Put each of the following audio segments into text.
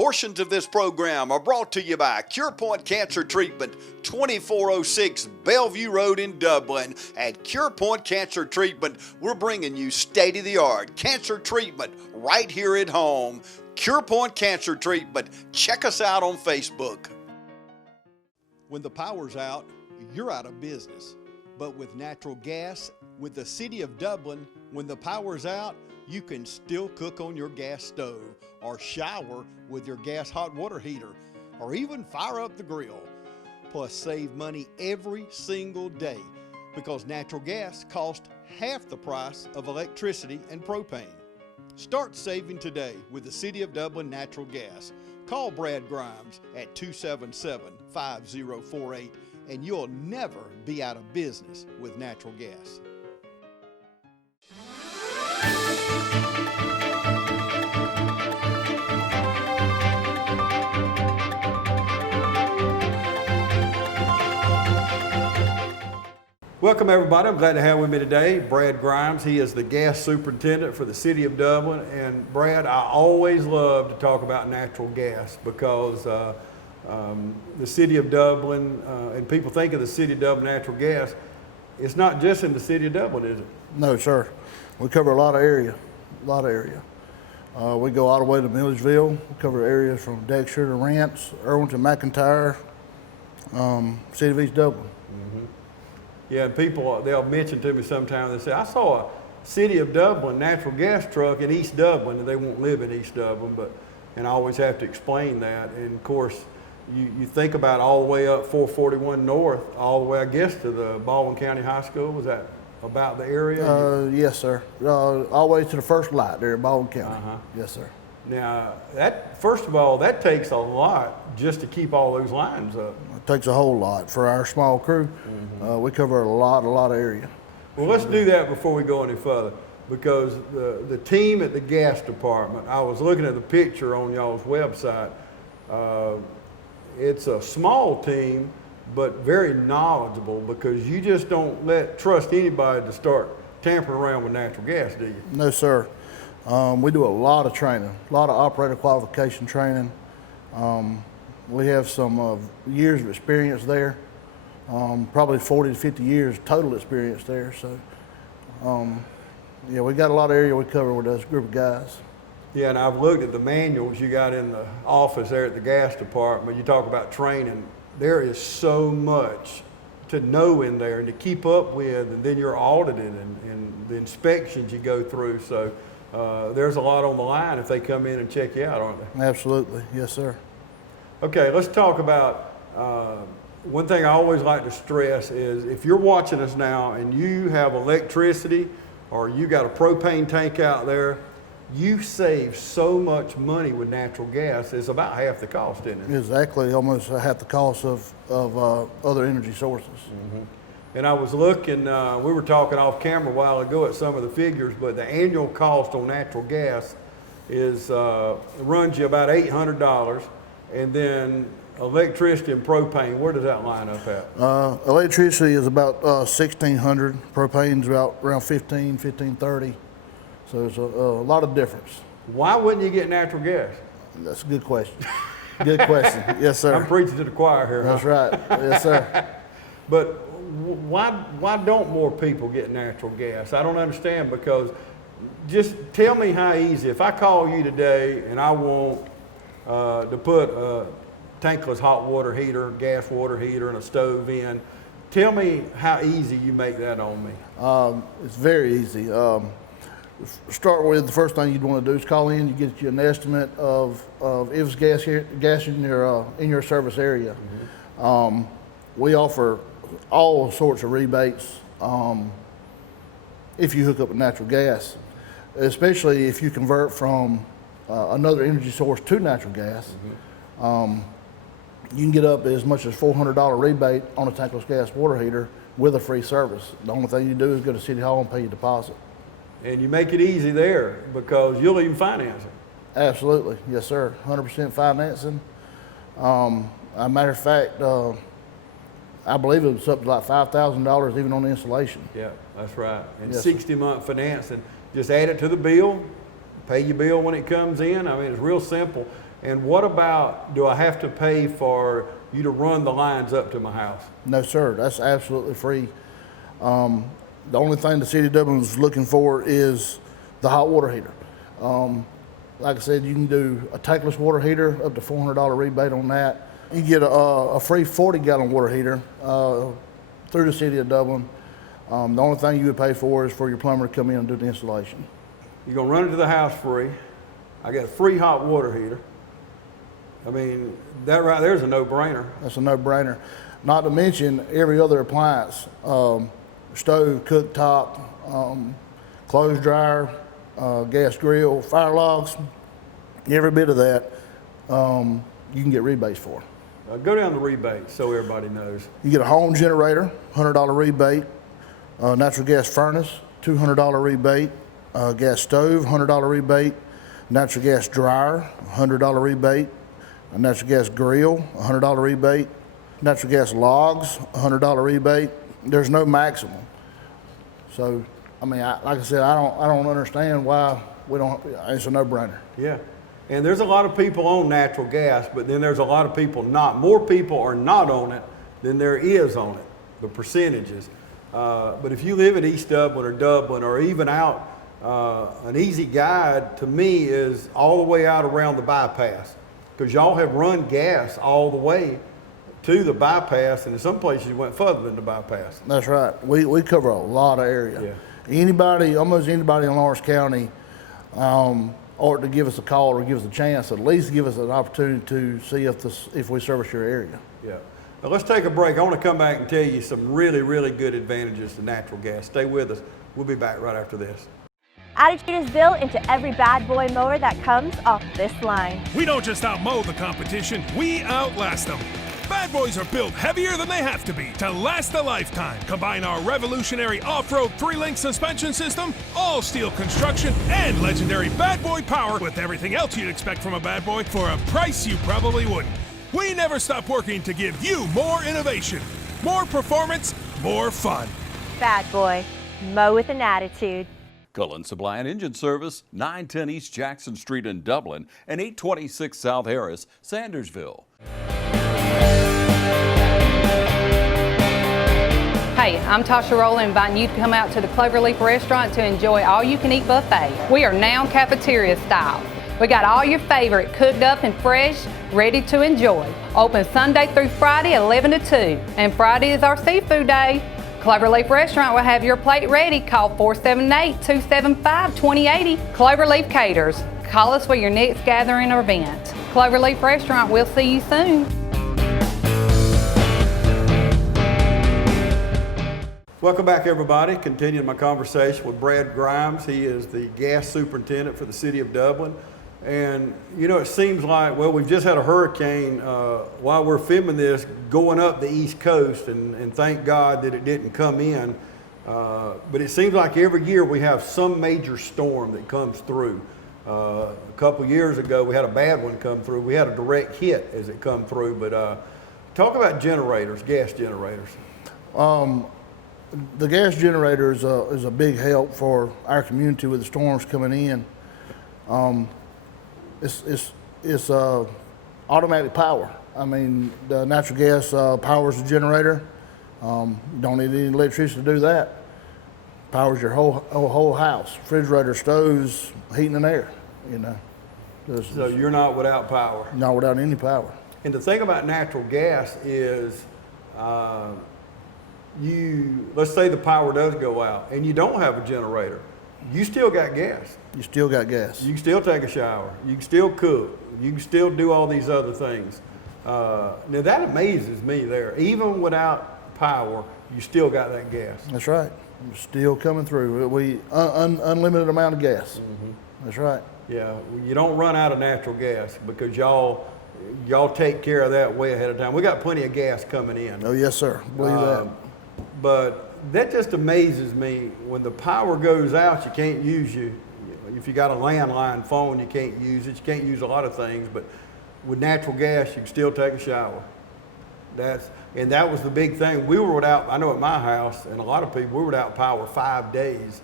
Portions of this program are brought to you by Cure Point Cancer Treatment, 2406 Bellevue Road in Dublin. At Cure Point Cancer Treatment, we're bringing you state-of-the-art cancer treatment right here at home. Cure Point Cancer Treatment. Check us out on Facebook. When the power's out, you're out of business. But with natural gas, with the City of Dublin, when the power's out, you can still cook on your gas stove, or shower with your gas hot water heater, or even fire up the grill. Plus save money every single day because natural gas costs half the price of electricity and propane. Start saving today with the City of Dublin Natural Gas. Call Brad Grimes at 277-5048 and you'll never be out of business with natural gas. Welcome everybody. I'm glad to have with me today Brad Grimes. He is the gas superintendent for the City of Dublin. And Brad, I always love to talk about natural gas because the City of Dublin, and people think of the City of Dublin natural gas, it's not just in the City of Dublin, is it? No, sir. We cover a lot of area, we go all the way to Milledgeville. We cover areas from Dexter to Rance, Irwin to McIntyre, City of East Dublin. Mm-hmm. Yeah, and people, they'll mention to me sometimes, they say, I saw a City of Dublin natural gas truck in East Dublin, and they won't live in East Dublin, and I always have to explain that. And of course, you think about all the way up 441 North, all the way, I guess, to the Baldwin County High School. Was that about the area? Yes, sir. All the way to the first light there in Baldwin County. Uh-huh. Yes, sir. Now, first of all, that takes a lot just to keep all those lines up. It takes a whole lot for our small crew. Mm-hmm. We cover a lot of area. Well, let's do that before we go any further, because the team at the gas department, I was looking at the picture on y'all's website. It's a small team, but very knowledgeable, because you just don't trust anybody to start tampering around with natural gas, do you? No, sir. We do a lot of training, a lot of operator qualification training. We have some years of experience there, probably 40 to 50 years total experience there. So, yeah, we got a lot of area we cover with this group of guys. Yeah, and I've looked at the manuals you got in the office there at the gas department. You talk about training. There is so much to know in there and to keep up with, and then you're audited and the inspections you go through. So there's a lot on the line if they come in and check you out, aren't they? Absolutely, yes, sir. Okay, let's talk about one thing I always like to stress is if you're watching us now and you have electricity or you got a propane tank out there, you save so much money with natural gas. It's about half the cost, isn't it? Exactly, almost half the cost of other energy sources. Mm-hmm. And I was looking, we were talking off camera a while ago at some of the figures, but the annual cost on natural gas runs you about $800, and then electricity and propane, where does that line up at? Electricity is about $1,600, propane's about around $1,530. So there's a lot of difference. Why wouldn't you get natural gas? That's a good question. Good question. Yes, sir. I'm preaching to the choir here. That's right. Yes, sir. But why don't more people get natural gas? I don't understand, because just tell me how easy. If I call you today and I want to put a tankless hot water heater, gas water heater, and a stove in, tell me how easy you make that on me. It's very easy. Start with the first thing you'd want to do is call in. You get you an estimate of if it's gas in your service area. Mm-hmm. We offer all sorts of rebates if you hook up with natural gas, especially if you convert from another energy source to natural gas. Mm-hmm. You can get up as much as $400 rebate on a tankless gas water heater with a free service. The only thing you do is go to City Hall and pay your deposit. And you make it easy there because you'll even finance it. Absolutely, yes, sir. 100% financing. As a matter of fact, I believe it was up to like $5,000 even on the installation. Yeah, that's right. And yes, 60-month financing. Just add it to the bill, pay your bill when it comes in. I mean, it's real simple. And what about, do I have to pay for you to run the lines up to my house? No, sir, that's absolutely free. The only thing the city of Dublin is looking for is the hot water heater. Like I said, you can do a tankless water heater, up to $400 rebate on that. You get a free 40-gallon water heater through the city of Dublin. The only thing you would pay for is for your plumber to come in and do the installation. You're gonna run it to the house free. I got a free hot water heater. I mean, that right there's a no-brainer. That's a no-brainer. Not to mention every other appliance, stove, cooktop, clothes dryer, gas grill, fire logs, every bit of that you can get rebates for. Go down the rebates so everybody knows. You get a home generator, $100 rebate, natural gas furnace, $200 rebate, gas stove, $100 rebate, natural gas dryer, $100 rebate, a natural gas grill, $100 rebate, natural gas logs, $100 rebate. There's no maximum. So, I mean, like I said, I don't understand why we don't. It's a no-brainer. Yeah, and there's a lot of people on natural gas, but then there's a lot of people not. More people are not on it than there is on it. The percentages. But if you live in East Dublin or even out, an easy guide to me is all the way out around the bypass, because y'all have run gas all the way to the bypass, and in some places you went further than the bypass. That's right. We cover a lot of area. Yeah. Almost anybody in Lawrence County ought to give us a call or give us a chance, at least give us an opportunity to see if we service your area. Yeah. Now let's take a break. I want to come back and tell you some really, really good advantages to natural gas. Stay with us. We'll be back right after this. Attitude is built into every bad boy mower that comes off this line. We don't just outmow the competition, we outlast them. Bad boys are built heavier than they have to be to last a lifetime. Combine our revolutionary off-road 3-link suspension system, all-steel construction, and legendary bad boy power with everything else you'd expect from a bad boy for a price you probably wouldn't. We never stop working to give you more innovation, more performance, more fun. Bad boy, mow with an attitude. Cullen Supply and Engine Service, 910 East Jackson Street in Dublin and 826 South Harris, Sandersville. Hey, I'm Tasha Rowland, inviting you to come out to the Cloverleaf Restaurant to enjoy all-you-can-eat buffet. We are now cafeteria style. We got all your favorite cooked up and fresh, ready to enjoy. Open Sunday through Friday, 11 to 2, and Friday is our seafood day. Cloverleaf Restaurant will have your plate ready. Call 478-275-2080. Cloverleaf Caters. Call us for your next gathering or event. Cloverleaf Restaurant, we'll see you soon. Welcome back, everybody. Continuing my conversation with Brad Grimes. He is the gas superintendent for the city of Dublin. And, you know, it seems like, well, we've just had a hurricane while we're filming this going up the East Coast, and thank God that it didn't come in. But it seems like every year we have some major storm that comes through. A couple years ago, we had a bad one come through. We had a direct hit as it come through. But talk about generators, gas generators. The gas generator is a big help for our community with the storms coming in. It's automatic power. I mean, the natural gas powers the generator. Don't need any electricity to do that. Powers your whole house. Refrigerator, stoves, heating and air. You know. So you're not without power. Not without any power. And the thing about natural gas is, let's say the power does go out and you don't have a generator, you still got gas. You still got gas. You can still take a shower. You can still cook. You can still do all these other things. Now that amazes me there. Even without power, you still got that gas. That's right. It's still coming through. Unlimited amount of gas. Mm-hmm. That's right. Yeah, you don't run out of natural gas because y'all take care of that way ahead of time. We got plenty of gas coming in. Oh yes, sir. Believe that. But that just amazes me. When the power goes out, you can't use if you got a landline phone, you can't use it. You can't use a lot of things, but with natural gas, you can still take a shower. And that was the big thing. We were without, I know at my house, and a lot of people, we were without power 5 days.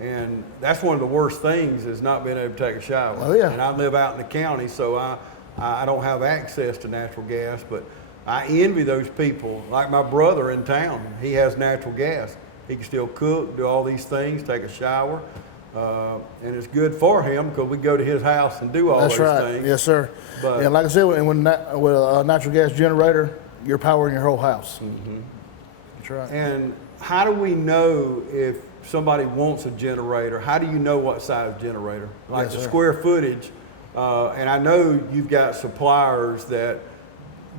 And that's one of the worst things, is not being able to take a shower. Oh yeah. And I live out in the county, so I don't have access to natural gas, but I envy those people. Like my brother in town, he has natural gas. He can still cook, do all these things, take a shower, and it's good for him because we go to his house and do all That's those right. things. Yes, sir. But, and like I said, with a natural gas generator, you're powering your whole house. Mm-hmm. That's right. And how do we know if somebody wants a generator? How do you know what size generator? Like Yes, the sir. square footage. And I know you've got suppliers that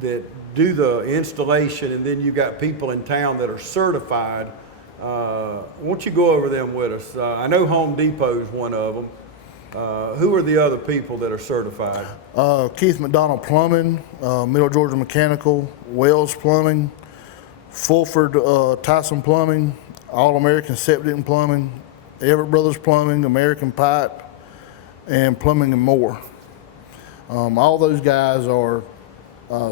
do the installation, and then you've got people in town that are certified. Why don't you go over them with us? I know Home Depot is one of them. Who are the other people that are certified? Keith McDonald Plumbing, Middle Georgia Mechanical, Wells Plumbing, Fulford Tyson Plumbing, All American Septic and Plumbing, Everett Brothers Plumbing, American Pipe, and Plumbing and More. All those guys are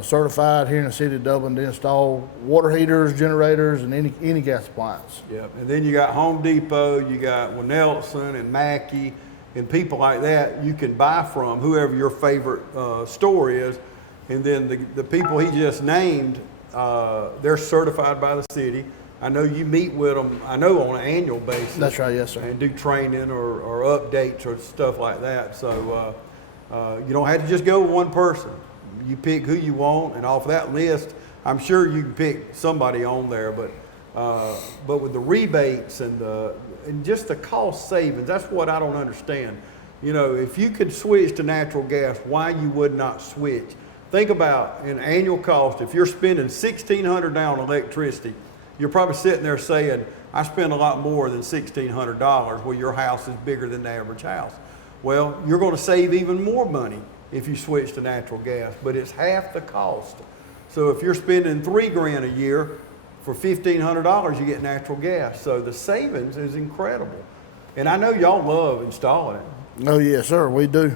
certified here in the city of Dublin to install water heaters, generators, and any gas appliance. Yep. And then you got Home Depot, you got Nelson and Mackey, and people like that you can buy from, whoever your favorite store is. And then the people he just named, they're certified by the city. I know you meet with them, I know, on an annual basis. That's right, yes, sir. And do training or updates or stuff like that. So you don't have to just go with one person. You pick who you want, and off that list, I'm sure you can pick somebody on there. But with the rebates and just the cost savings, that's what I don't understand. You know, if you could switch to natural gas, why you would not switch? Think about an annual cost. If you're spending $1,600 on electricity, you're probably sitting there saying, I spend a lot more than $1,600. Well, your house is bigger than the average house. Well, you're going to save even more money if you switch to natural gas, but it's half the cost. So if you're spending $3,000 a year, for $1,500 you get natural gas. So the savings is incredible. And I know y'all love installing it. Oh, yes, sir, we do.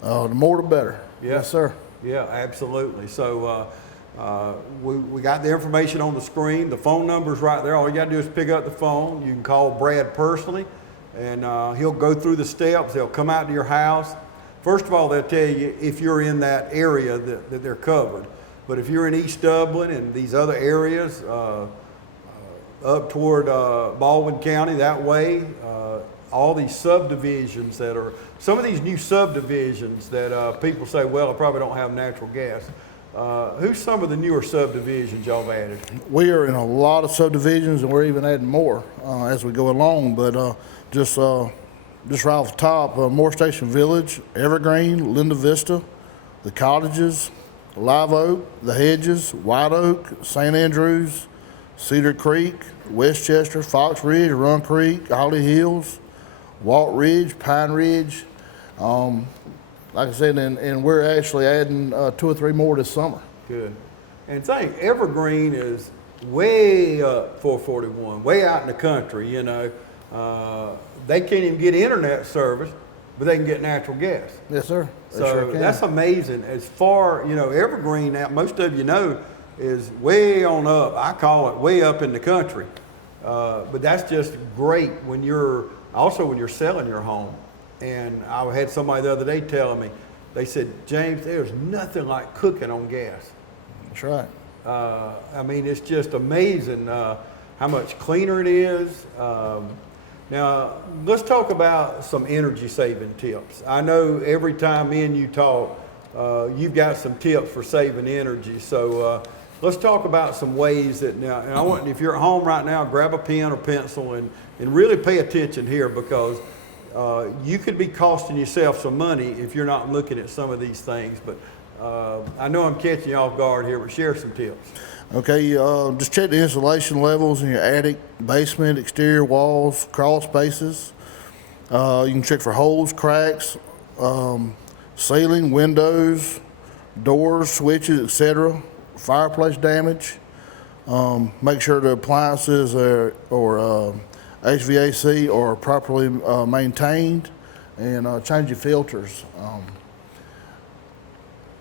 The more the better. Yeah. Yes, sir. Yeah, absolutely. So we got the information on the screen. The phone number's right there. All you got to do is pick up the phone. You can call Brad personally, and he'll go through the steps. He'll come out to your house. First of all, they'll tell you if you're in that area that they're covered. But if you're in East Dublin and these other areas, up toward Baldwin County that way, all these subdivisions that are, some of these new subdivisions that people say, well, I probably don't have natural gas. Who's some of the newer subdivisions y'all have added? We are in a lot of subdivisions, and we're even adding more as we go along. But just right off the top, Moore Station Village, Evergreen, Linda Vista, the Cottages, Live Oak, the Hedges, White Oak, St. Andrews, Cedar Creek, Westchester, Fox Ridge, Run Creek, Holly Hills, Walt Ridge, Pine Ridge. Like I said, and we're actually adding 2 or 3 more this summer. Good. And think, Evergreen is way up 441, way out in the country, you know. They can't even get internet service, but they can get natural gas. Yes, sir. They So sure can. that's amazing. As far, you know, Evergreen, most of you know, is way on up. I call it way up in the country. But that's just great when you're selling your home. And I had somebody the other day telling me, they said, James, there's nothing like cooking on gas. That's right. I mean, it's just amazing how much cleaner it is. Now, let's talk about some energy saving tips. I know every time me and you talk, you've got some tips for saving energy. So let's talk about some ways that now, and I want, if you're at home right now, grab a pen or pencil and really pay attention here, because you could be costing yourself some money if you're not looking at some of these things. But I know I'm catching you off guard here, but share some tips. Okay, just check the insulation levels in your attic, basement, exterior walls, crawl spaces. You can check for holes, cracks, ceiling, windows, doors, switches, etc. Fireplace damage. Make sure the appliances or HVAC are properly maintained, and change your filters.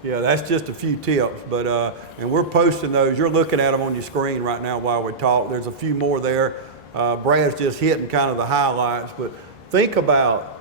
Yeah, that's just a few tips, but and we're posting those. You're looking at them on your screen right now while we talk. There's a few more there. Brad's just hitting kind of the highlights, but think about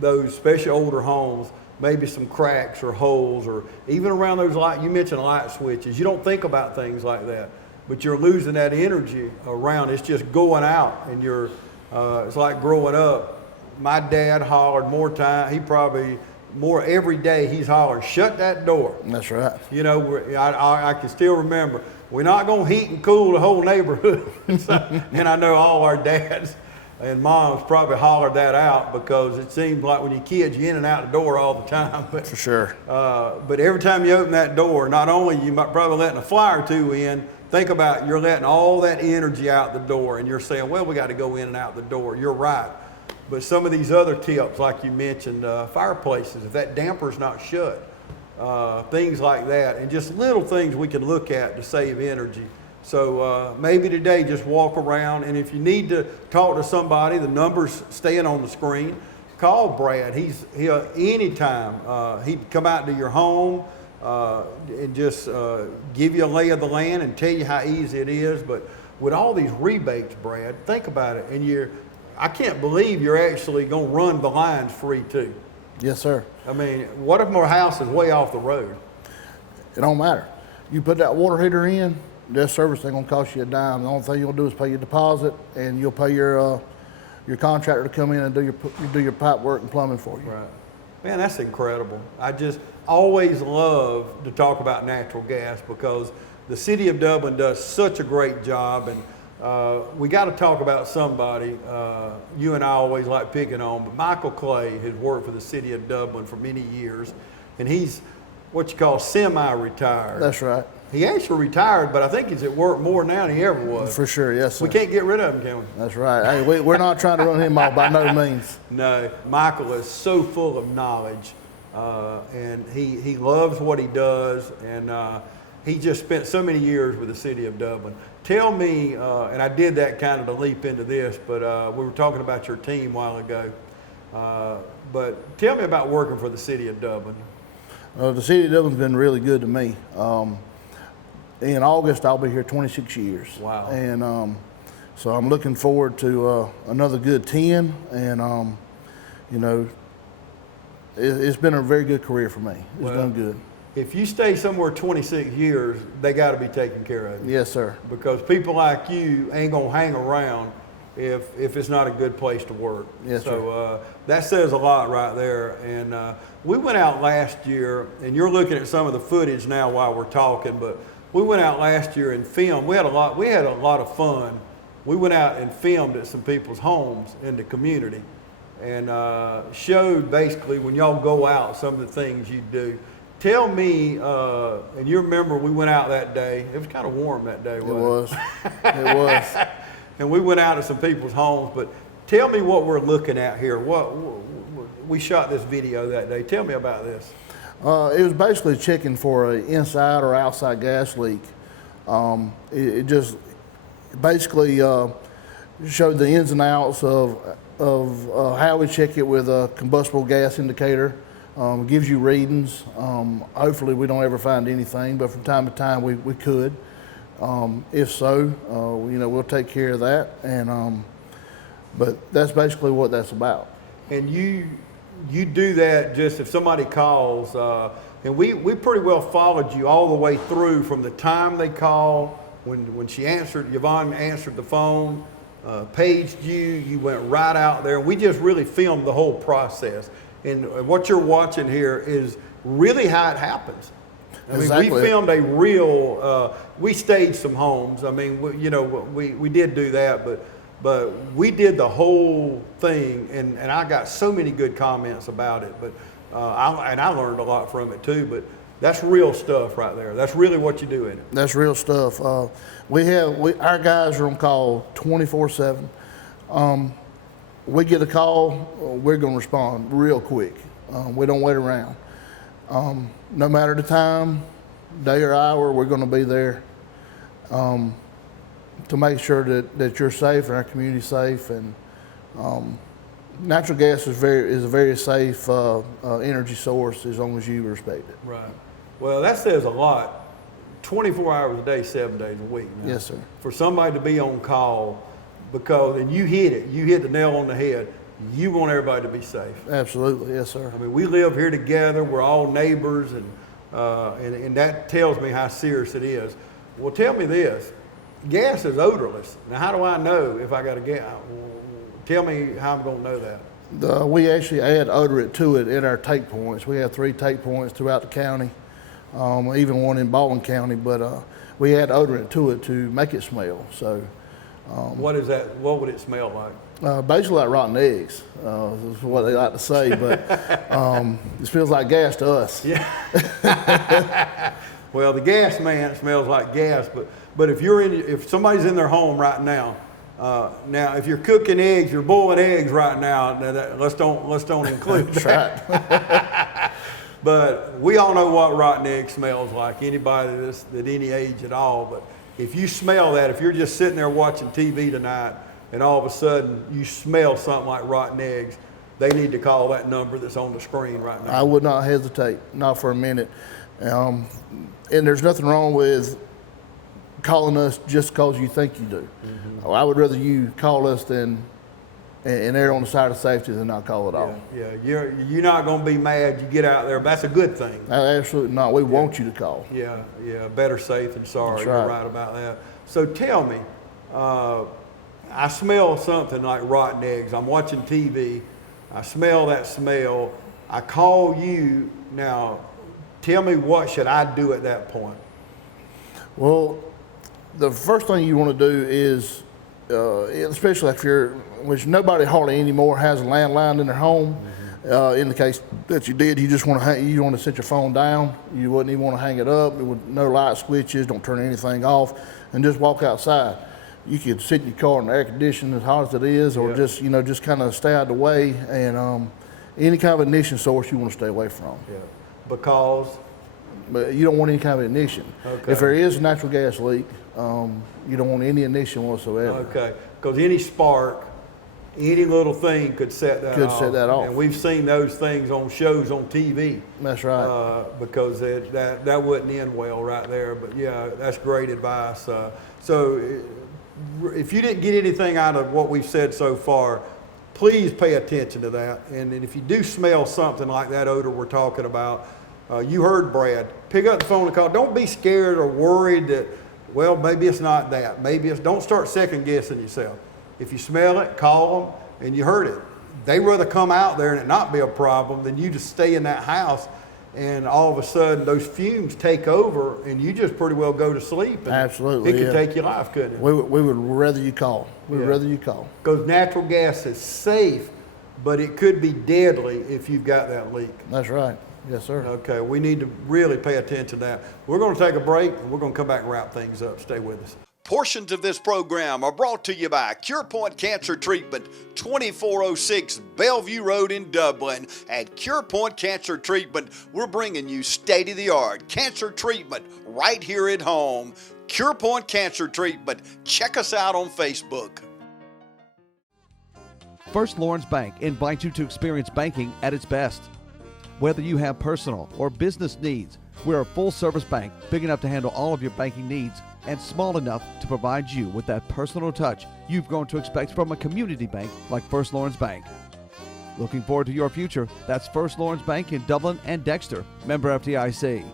those, especially older homes. maybe some cracks or holes, or even around those light, you mentioned light switches. You don't think about things like that, but you're losing that energy around. It's just going out, and you're, it's like growing up. My dad hollered more time. He probably more every day he's hollering, shut that door. That's right. You know, I can still remember, we're not going to heat and cool the whole neighborhood. And I know all our dads and moms probably hollered that out, because it seems like when you're kids, you're in and out the door all the time. But, for sure. But every time you open that door, not only you might probably letting a fly or two in, think about you're letting all that energy out the door, and you're saying, well, we got to go in and out the door. You're right. But some of these other tips, like you mentioned, fireplaces, if that damper's not shut, things like that, and just little things we can look at to save energy. So maybe today just walk around, and if you need to talk to somebody, the number's staying on the screen. Call Brad. He anytime he'd come out to your home and just give you a lay of the land and tell you how easy it is. But with all these rebates, Brad, think about it, and I can't believe you're actually going to run the lines free too. Yes, sir. I mean, what if my house is way off the road? It don't matter. You put that water heater in, their service ain't gonna cost you a dime. The only thing you'll do is pay your deposit, and you'll pay your contractor to come in and do your pipe work and plumbing for you. Right. Man, that's incredible. I just always love to talk about natural gas, because the city of Dublin does such a great job, and we got to talk about somebody you and I always like picking on, but Michael Clay has worked for the city of Dublin for many years, and he's what you call semi-retired. That's right. He actually retired, but I think he's at work more now than he ever was. For sure, yes, sir. We can't get rid of him, can we? That's right. Hey, we're not trying to run him off by no means. No, Michael is so full of knowledge, and he loves what he does, and he just spent so many years with the city of Dublin. Tell me, and I did that kind of to leap into this, but we were talking about your team a while ago. But tell me about working for the city of Dublin. The city of Dublin's been really good to me. In August, I'll be here 26 years. Wow. And so I'm looking forward to another good 10. And, you know, it's been a very good career for me. It's done good. If you stay somewhere 26 years, they got to be taken care of. Yes, sir. Because people like you ain't going to hang around if it's not a good place to work. Yes, so that says a lot right there. And we went out last year, and you're looking at some of the footage now while we're talking, but we went out last year and filmed. We had a lot of fun. We went out and filmed at some people's homes in the community, and showed basically when y'all go out some of the things you do. Tell me, and you remember we went out that day. It was kind of warm that day, wasn't it? It was. And we went out to some people's homes, but tell me what we're looking at here. We shot this video that day. Tell me about this. It was basically checking for an inside or outside gas leak. It just basically showed the ins and outs of how we check it with a combustible gas indicator. Gives you readings. Hopefully we don't ever find anything, but from time to time we could. If so, you know, we'll take care of that. And but that's basically what that's about. And you do that just if somebody calls, and we pretty well followed you all the way through from the time they call, when she answered, Yvonne answered the phone, paged you went right out there. We just really filmed the whole process. And what you're watching here is really how it happens. I mean, we filmed a real, we staged some homes. I mean, we did do that, but we did the whole thing, and I got so many good comments about it. But I learned a lot from it too. But that's real stuff right there. That's really what you do in it. That's real stuff. Our guys are on call 24/7. We get a call, we're going to respond real quick. We don't wait around. No matter the time, day or hour, we're going to be there to make sure that you're safe and our community's safe. And natural gas is a very safe energy source as long as you respect it. Right. Well, that says a lot. 24 hours a day, 7 days a week. Now. Yes, sir. For somebody to be on call, and you hit the nail on the head. you want everybody to be safe. Absolutely, yes, sir. I mean, we live here together. We're all neighbors, and that tells me how serious it is. Well, tell me this: gas is odorless. Now, how do I know if I got a gas? Tell me how I'm going to know that. We actually add odorant to it in our take points. We have 3 take points throughout the county, even one in Baldwin County. But we add odorant to it to make it smell. So, what is that? What would it smell like? Basically like rotten eggs, is what they like to say, but it smells like gas to us. Yeah. Well, the gas man smells like gas, but if somebody's in their home right now, if you're cooking eggs, you're boiling eggs right now. Let's don't include that. Right. But we all know what rotten egg smells like. Anybody that's at any age at all. But if you smell that, if you're just sitting there watching TV tonight, and all of a sudden you smell something like rotten eggs, they need to call that number that's on the screen right now. I would not hesitate, not for a minute. And there's nothing wrong with calling us just because you think you do. Mm-hmm. I would rather you call us and err on the side of safety than not call at all. Yeah, you're not going to be mad. You get out there. That's a good thing. Absolutely not. We want you to call. Yeah, better safe than sorry. That's right. You're right about that. So tell me, I smell something like rotten eggs. I'm watching TV. I smell that smell. I call you. Now, tell me, what should I do at that point? Well, the first thing you want to do is, especially if which nobody hardly anymore has a landline in their home. Mm-hmm. In the case that you did, you just want to set your phone down. You wouldn't even want to hang it up. With no light switches, don't turn anything off, and just walk outside. You could sit in your car in the air conditioning as hot as it is, or just kind of stay out of the way. And any kind of ignition source you want to stay away from. Yeah, because. But you don't want any kind of ignition. Okay. If there is a natural gas leak, you don't want any ignition whatsoever. Okay, because any spark, any little thing could set that off. And we've seen those things on shows on TV. That's right. Because that wouldn't end well right there. But yeah, that's great advice. So if you didn't get anything out of what we've said so far, please pay attention to that. And if you do smell something like that odor we're talking about, you heard Brad, pick up the phone and call. Don't be scared or worried that, well, maybe it's not that. Don't start second guessing yourself. If you smell it, call them, and you heard it. They'd rather come out there and it not be a problem than you just stay in that house and all of a sudden those fumes take over and you just pretty well go to sleep. And absolutely. It could take your life, couldn't it? We would rather you call. We would rather you call. Because natural gas is safe, but it could be deadly if you've got that leak. That's right. Yes, sir. Okay, we need to really pay attention to that. We're going to take a break, and we're going to come back and wrap things up. Stay with us. Portions of this program are brought to you by CurePoint Cancer Treatment, 2406 Bellevue Road in Dublin. At CurePoint Cancer Treatment, we're bringing you state-of-the-art cancer treatment right here at home. CurePoint Cancer Treatment. Check us out on Facebook. First Lawrence Bank invites you to experience banking at its best. Whether you have personal or business needs, we're a full-service bank big enough to handle all of your banking needs and small enough to provide you with that personal touch you've grown to expect from a community bank like First Lawrence Bank. Looking forward to your future? That's First Lawrence Bank in Dublin and Dexter, member FDIC.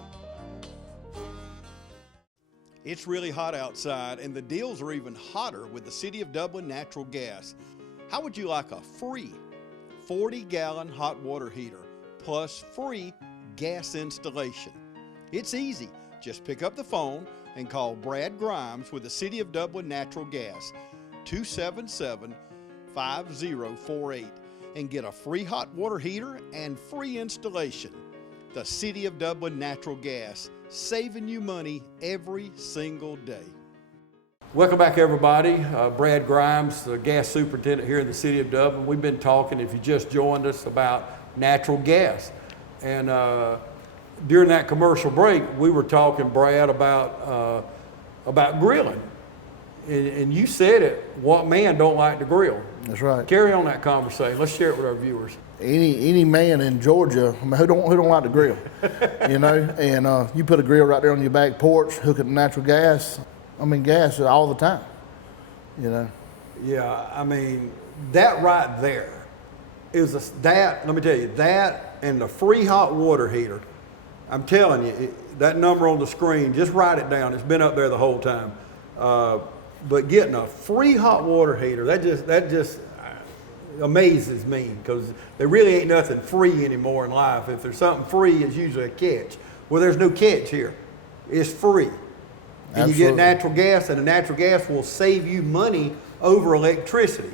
It's really hot outside, and the deals are even hotter with the City of Dublin natural gas. How would you like a free 40-gallon hot water heater plus free gas installation? It's easy. Just pick up the phone and call Brad Grimes with the City of Dublin Natural Gas, 277-5048, and get a free hot water heater and free installation. The City of Dublin Natural Gas, saving you money every single day. Welcome back, everybody. Brad Grimes, the gas superintendent here in the City of Dublin. We've been talking, if you just joined us, about natural gas. And during that commercial break, we were talking, Brad, about grilling. And you said it, what man don't like to grill? That's right. Carry on that conversation. Let's share it with our viewers. Any man in Georgia, I mean, who don't like to grill, you know? And you put a grill right there on your back porch, hook it to natural gas. I mean, gas all the time, you know? Yeah, I mean, that right there let me tell you, that and the free hot water heater. I'm telling you, that number on the screen, just write it down. It's been up there the whole time. But getting a free hot water heater, that just amazes me, because there really ain't nothing free anymore in life. If there's something free, it's usually a catch. Well, there's no catch here. It's free. And Absolutely. you get natural gas, and the natural gas will save you money over electricity.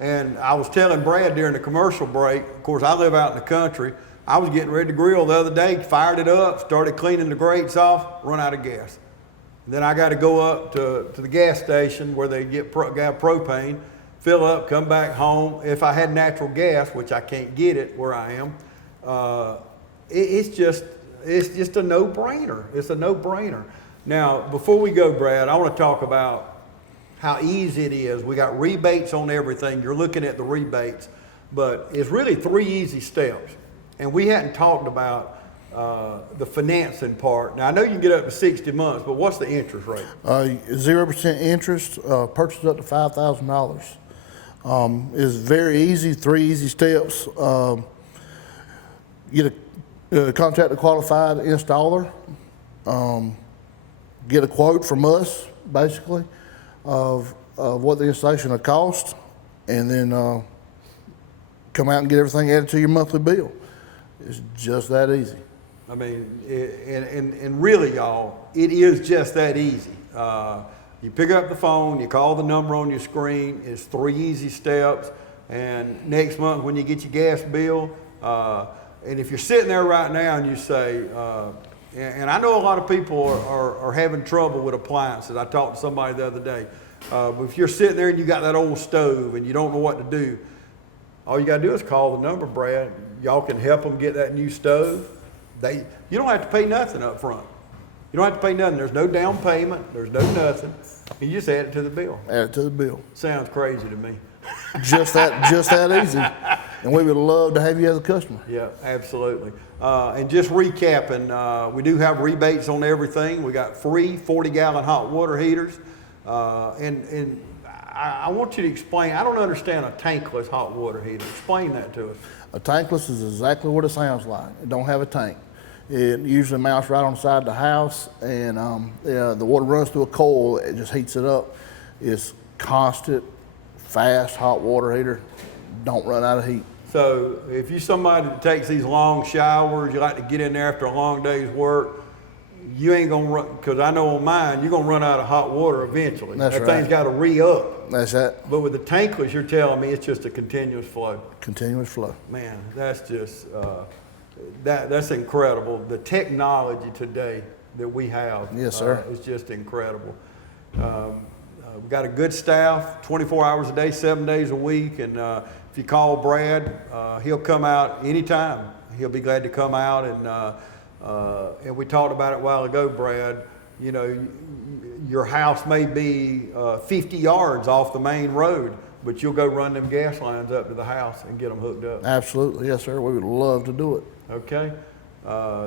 And I was telling Brad during the commercial break, of course, I live out in the country. I was getting ready to grill the other day, fired it up, started cleaning the grates off, run out of gas. Then I got to go up to the gas station where they get propane, fill up, come back home. If I had natural gas, which I can't get it where I am, it's just a no-brainer. It's a no-brainer. Now, before we go, Brad, I want to talk about how easy it is. We got rebates on everything. You're looking at the rebates, but it's really 3 easy steps. And we hadn't talked about the financing part. Now, I know you can get up to 60 months, but what's the interest rate? 0% interest, purchase up to $5,000. It's very easy, 3 easy steps. Get a contract a qualified installer. Get a quote from us, basically, of what the installation will cost, and then come out and get everything added to your monthly bill. It's just that easy. I mean, and really, y'all, it is just that easy. You pick up the phone, you call the number on your screen. It's 3 easy steps. And next month when you get your gas bill, and if you're sitting there right now and you say, and I know a lot of people are having trouble with appliances. I talked to somebody the other day. But if you're sitting there and you got that old stove and you don't know what to do, all you got to do is call the number, Brad. Y'all can help them get that new stove. You don't have to pay nothing up front. You don't have to pay nothing. There's no down payment. There's no nothing. You just add it to the bill. Add it to the bill. Sounds crazy to me. Just that easy. And we would love to have you as a customer. Yeah, absolutely. And just recapping, we do have rebates on everything. We got free 40-gallon hot water heaters. And I want you to explain, I don't understand a tankless hot water heater. Explain that to us. A tankless is exactly what it sounds like. It don't have a tank. It usually mounts right on the side of the house, and the water runs through a coil. It just heats it up. It's constant, fast hot water heater. Don't run out of heat. So if you're somebody that takes these long showers, you like to get in there after a long day's work, you ain't gonna run, because I know on mine, you're gonna run out of hot water eventually. That's that right. thing's gotta re-up. That's it. But with the tankless, you're telling me it's just a continuous flow. Continuous flow. Man, that's just, that's incredible. The technology today that we have Yes, sir. is just incredible. We've got a good staff, 24 hours a day, 7 days a week, and if you call Brad, he'll come out anytime. He'll be glad to come out, and we talked about it a while ago, Brad. You know, your house may be 50 yards off the main road, but you'll go run them gas lines up to the house and get them hooked up. Absolutely, yes, sir. We would love to do it. Okay.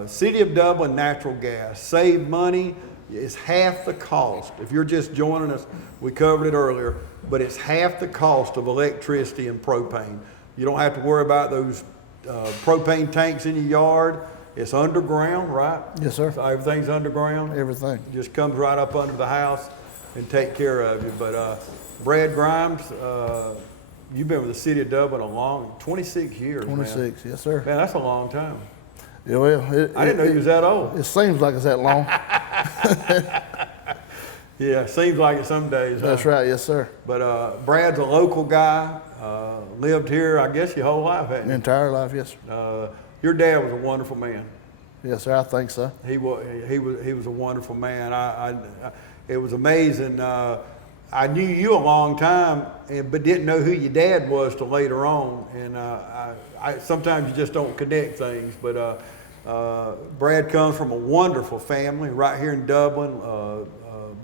City of Dublin natural gas. Save money. It's half the cost. If you're just joining us, we covered it earlier, but it's half the cost of electricity and propane. You don't have to worry about those propane tanks in your yard. It's underground, right? Yes, sir. So everything's underground. Everything. It just comes right up under the house and take care of you. But Brad Grimes, you've been with the City of Dublin 26 years, 26, yes, sir. Man, that's a long time. Yeah, well, I didn't know you was that old. It seems like it's that long. Yeah, seems like it some days. That's right, yes, sir. But Brad's a local guy, lived here, I guess, your whole life, hasn't you? Entire life, yes, sir. Your dad was a wonderful man. Yes, sir, I think so. He was a wonderful man. It was amazing. I knew you a long time, but didn't know who your dad was till later on. And sometimes you just don't connect things. But Brad comes from a wonderful family right here in Dublin,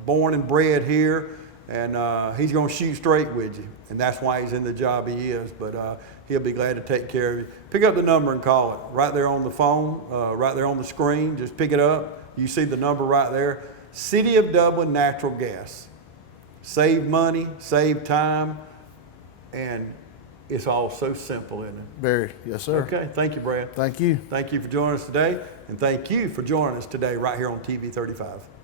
born and bred here, and he's going to shoot straight with you. And that's why he's in the job he is. But he'll be glad to take care of you. Pick up the number and call it right there on the phone, right there on the screen. Just pick it up. You see the number right there. City of Dublin Natural Gas. Save money, save time, and it's all so simple, isn't it? Very, yes, sir. Okay, thank you, Brad. Thank you. Thank you for joining us today, and thank you for joining us today right here on TV 35.